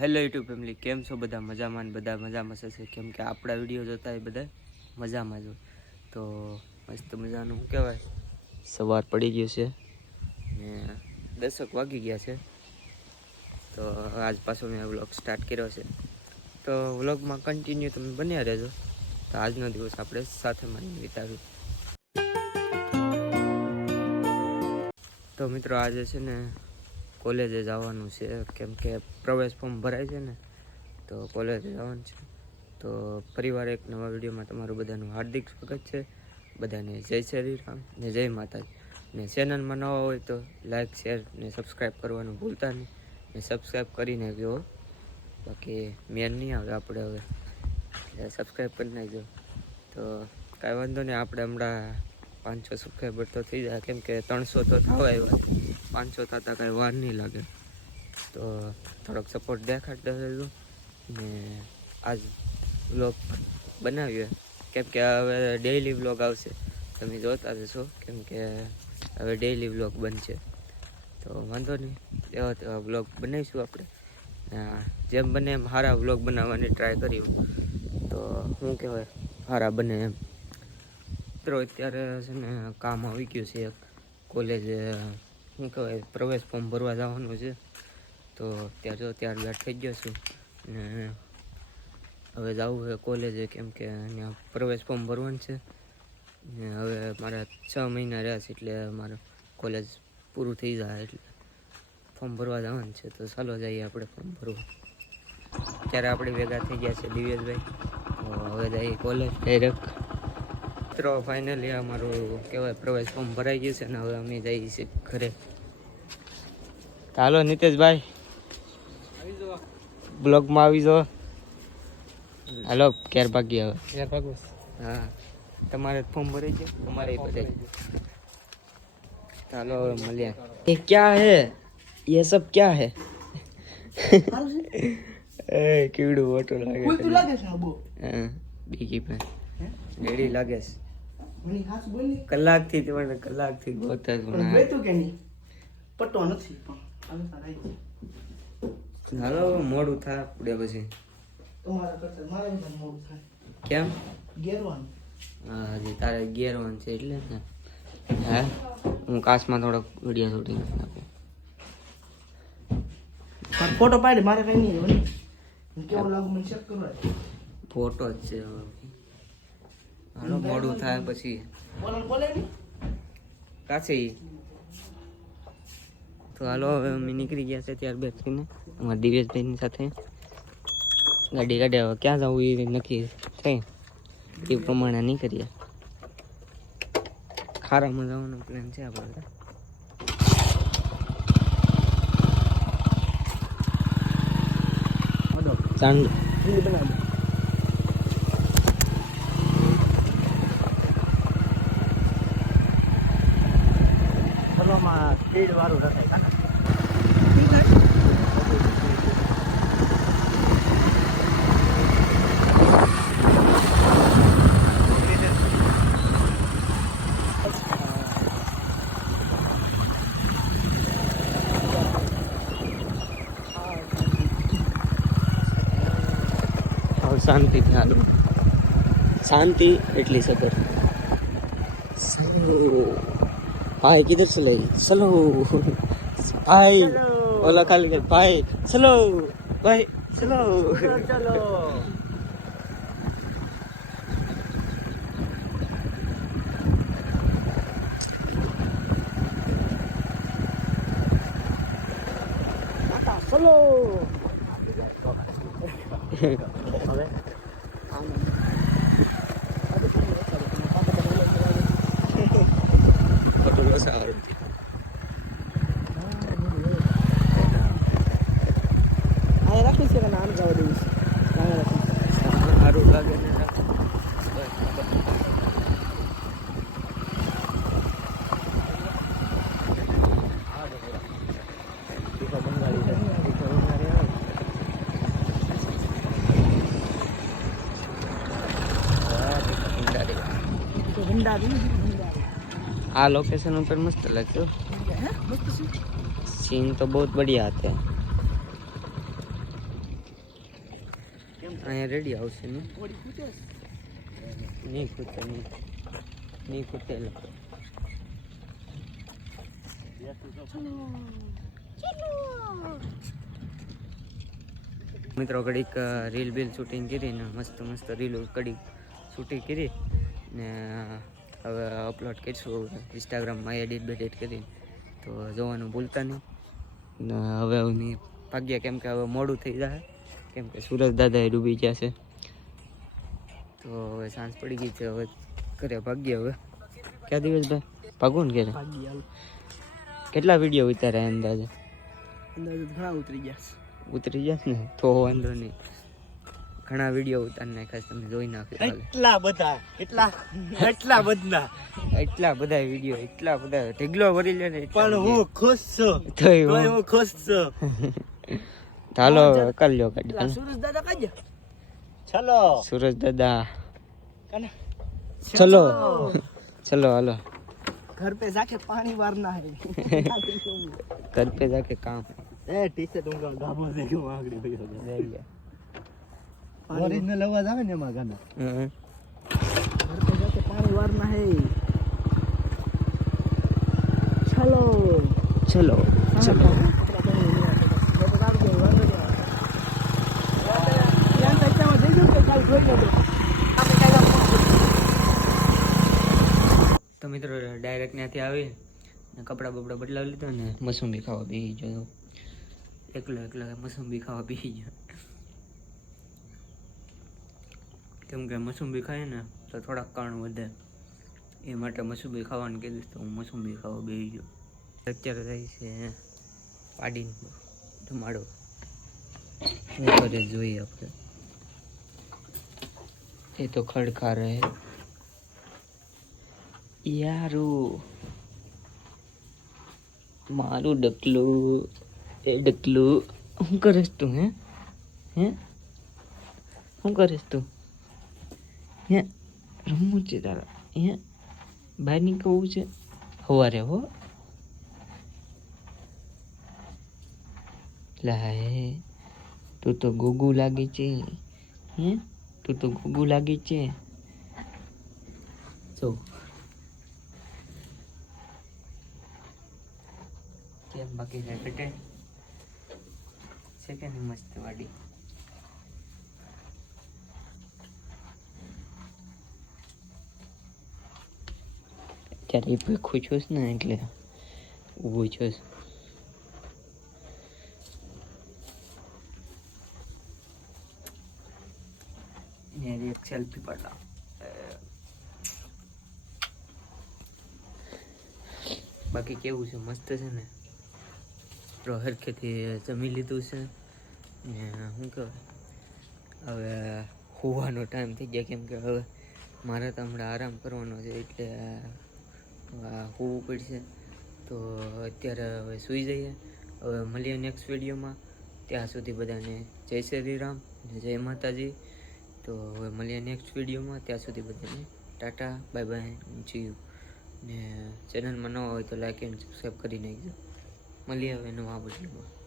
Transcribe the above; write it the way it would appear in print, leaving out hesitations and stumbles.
Hello YouTube family, કેમ છો બધા? મજામાં ને બધા મજામાં છે કેમ કે આપણા વિડીયો જોતા એ બધા મજામાં જ હોય. તો મસ્ત મજાનું શું કહેવાય, સવાર પડી ગયું છે ને 10 વાગી ગયા છે. તો આજ પાછો મેં વ્લોગ સ્ટાર્ટ કર્યો છે, તો વ્લોગમાં કન્ટિન્યુ તમે બન્યા રહેજો. તો આજનો દિવસ આપણે સાથે મળીને વિતાવ્યું. તો મિત્રો આજે છે ને કોલેજે જવાનું છે, કેમ કે પ્રવેશ ફોર્મ ભરાય છે ને, તો કોલેજે જવાનું છે. તો પરિવાર એક નવા વિડીયોમાં તમારું બધાનું હાર્દિક સ્વાગત છે. બધાને જય શ્રી રામ ને જય માતાજી. ને ચેનલમાં નવા હોય તો લાઈક, શેર ને સબસ્ક્રાઈબ કરવાનું ભૂલતા નહીં. ને સબસ્ક્રાઈબ કરીને ગયો, બાકી મેન નહીં આવે આપણે હવે, એટલે સબસ્ક્રાઈબ કરી નાખજો. તો કાંઈ વાંધો નહીં, આપણે હમણાં 500 સબસ્ક્રાઈબર તો થઈ જાય, કેમ કે 300 તો થવા આવ્યા, 500 થતા કાંઈ વાર નહીં લાગે. તો થોડોક સપોર્ટ દેખાડતો રહેજો ને આજ વ્લોગ બનાવ્યો, કેમ કે હવે ડેઈલી વ્લોગ આવશે, તમે જોતા જશો, કેમ કે હવે ડેઈલી વ્લોગ બનશે. તો વાંધો નહીં, એવા તેવા વ્લોગ બનાવીશું આપણે. જેમ બને એમ સારા વ્લોગ બનાવવાની ટ્રાય કર્યું, તો શું કહેવાય, સારા બને એમ. મિત્રો અત્યારે છે ને કામ આવી ગયું છે, એક કોલેજ શું કહેવાય પ્રવેશ ફોર્મ ભરવા જવાનું છે. તો ત્યારબાદ થઈ ગયો છું ને હવે જવું છે કોલેજે, કેમ કે અહીંયા પ્રવેશ ફોર્મ ભરવાનું છે ને હવે મારા 6 મહિના રહ્યા છે, એટલે મારું કોલેજ પૂરું થઈ જાય એટલે ફોર્મ ભરવા જવાનું છે. તો ચાલો જઈએ આપણે ફોર્મ ભરવા. ત્યારે આપણે ભેગા થઈ ગયા છે દિવ્યેશભાઈ, તો હવે જઈએ કોલેજ ડાયરેક્ટ. મિત્રો ફાઇનલી અમારું કહેવાય પ્રવેશ ફોર્મ ભરાઈ ગયું છે ને હવે અમે જઈએ છીએ ઘરે. ચાલો નીતેશભાઈ, બ્લોગમાં આવી જાઓ. હાલો ક્યારે ભાગી હવે? હા, તમારે ફોર્મ ભરાઈ ગયું, તમારે ભરાઈ. ચાલો હવે મળ્યા. એ ક્યાં હે, ये सब क्या है? એ કીડું ઓટો લાગે, કોઈ તું લાગે છે આબો. હા, બીજી ભાઈ રેડી લાગે છે. મને ખાસ બોલ ની કલાકથી તમને કલાકથી ગોતા છું ના બેતું કે નહીં પટો નથી, પણ આને સારાઈ છે. હાલો મોડું થાય પડે પછી તમારા કરતા મારે પણ મોડું થાય. કેમ? ગેરવાન. હા, હજી તારે ગેરવાન છે એટલે ને. હા, હું કાશમાં થોડોક વિડીયો શૂટિંગ નાખું. ફોટો પાડી મારે કઈ નહીં બને કેવો લાગુ મને ચેક કરવા. ફોટો જ છે. હાલો મોડું થાય પછી બોલે નહીં કાશી. તો હાલો હવે અમે નીકળી ગયા છે ત્યાર બેઠીને અમારા દિવ્યેશભાઈની સાથે ગાડી કાઢ્યા. હવે ક્યાં જવું એ નક્કી થઈ, એ પ્રમાણે નહીં કરીએ. ખારામાં જવાનો પ્લાન છે આપણે. ચાંદ બનાવી ચલોમાં સ્પીડ વાળું રખાય કાના. शांति हालो, शांति એટલી સબર. भाई किधर चले? चलो भाई, ओला खाली कर भाई, चलो भाई, चलो चलो. चलो હવે પટોલો સારું આ રાખી છે ને આમ જવા દઈશ સારું લાગે ને आ लोकेशन पर मस्त लगते हो, सीन तो बहुत बढ़िया आते हैं. અહીંયા રેડી આવશે ને નહીં ખૂટે નહીં ખૂટેલો મિત્રો ઘડીક રીલ બીલ શૂટિંગ કરીને મસ્ત રીલ ઘડીક શૂટિંગ કરી ને હવે અપલોડ કરીશું ઇન્સ્ટાગ્રામમાં એડિટ કરીને તો જોવાનું ભૂલતા નહીં ને હવે અમે ભાગ્યા કેમ કે હવે મોડું થઈ જાય કેમ કે સુરજ દાદા એ ડૂબી ગયા છે તો હવે સાંજ પડી ગઈ છે હવે ઘરે ભાગ્યા હવે ક્યાં દિવસ ભાઈ ભાગવું ને ઘરે કેટલા વિડીયો ઉતાર્યા અંદાજે ઘણા ઉતરી ગયા ને તો વાંધો નહીં ઘણા વિડીયો ઉતારી નાખ્યા તમે જોઈ નાખ્યો એટલા બધા વિડીયો એટલા બધા ઢીગલો ભરી લે ને પણ હું ખુશ છું ચાલો કરી લો ગાડી सूरज दादा का सूरज दादा चलो हालो घर पे जाके पानी वारना है घर पे जाके काम ए टी शर्ट उनका गाबो से क्यों आगड़ी हो गया ओरिजिनल आवाज આવે ને એમાં ગાના घर पे जाके पानी वारना है चलो चलो તો મિત્રો ડાયરેક્ટ ત્યાંથી આવી ને કપડાં બપડા બદલાવી લીધા ને મસુંબી ખાવા બેસી ગયો એકલા મસુંબી ખાવા બેસી ગયો કેમ કે મસુંબી ખાય ને તો થોડાક કાણ વધે એ માટે મસુંબી ખાવાનું કીધું તો હું મસુંબી ખાવા બેસી ગયો અત્યારે થાય છે પાડીને ધમાડો શું કરે જોઈએ આપણે એ તો ખડખા રહે યારું મારું ડકલું શું કરીશ તું હે શું કરીશ તું હે રમવું છે તારા હે બહાર નીકળવું છે સવારે હો લાય તું તો ગુગુ લાગી છે હે તું તો ગુગુ લાગી છે જો કેમ બાકી છે પેટે છે કે નહીં મસ્ત વાડી અત્યારે ભૂખું છું ને એટલે ઊભું છું એક સેલ્ફી પડલા બાકી કેવું છે મસ્ત છે ને હરખેથી જમી લીધું છે ને શું કહેવાય હવે હોવાનો ટાઈમ થઈ ગયા કેમ કે હવે મારે તો હમણાં આરામ કરવાનો છે એટલે હોવું પડશે તો અત્યારે હવે સૂઈ જઈએ હવે મળીએ નેક્સ્ટ વિડીયોમાં ત્યાં સુધી બધાને જય શ્રી રામ અને જય માતાજી તો હવે મળીએ નેક્સ્ટ વિડીયોમાં ત્યાં સુધી બધાને ટાટા બાય બાય જીવ ને ચેનલમાં ન હોય તો લાઈક એન્ડ સબસ્ક્રાઈબ કરી નાખજો મળીએ હવે નવા વિડીયોમાં